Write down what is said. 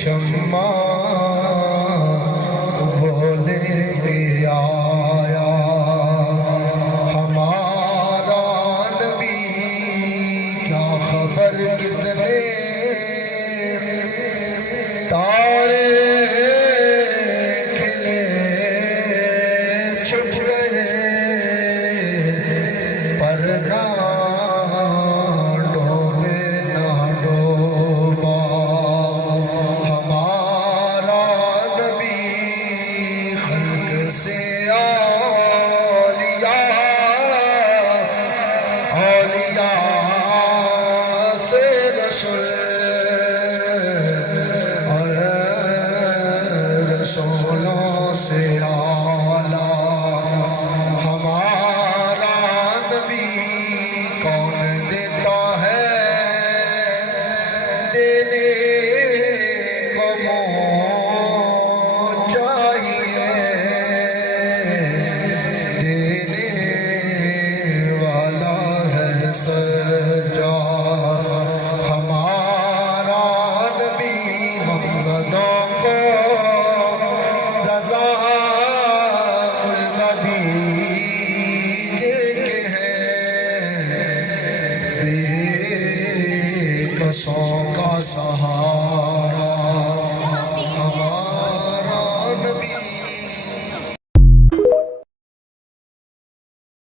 شمع وہ لے کے آیا ہمارا نبی، کیا خبر کتنے تارے کھلے چھپ گئے، پر نہ ڈوبے نہ ڈوبا ہمارا نبی، خلق سے اولیاء سے رسول اور رسولوں سے اعلیٰ ہمارا نبی، کون دیتا ہے دینے کو منہ چاہیے، دینے والا ہے سجا ہمارا نبی، ہم زدوں کو رضا النبی کے ہیں، بے کسوں کا سہارا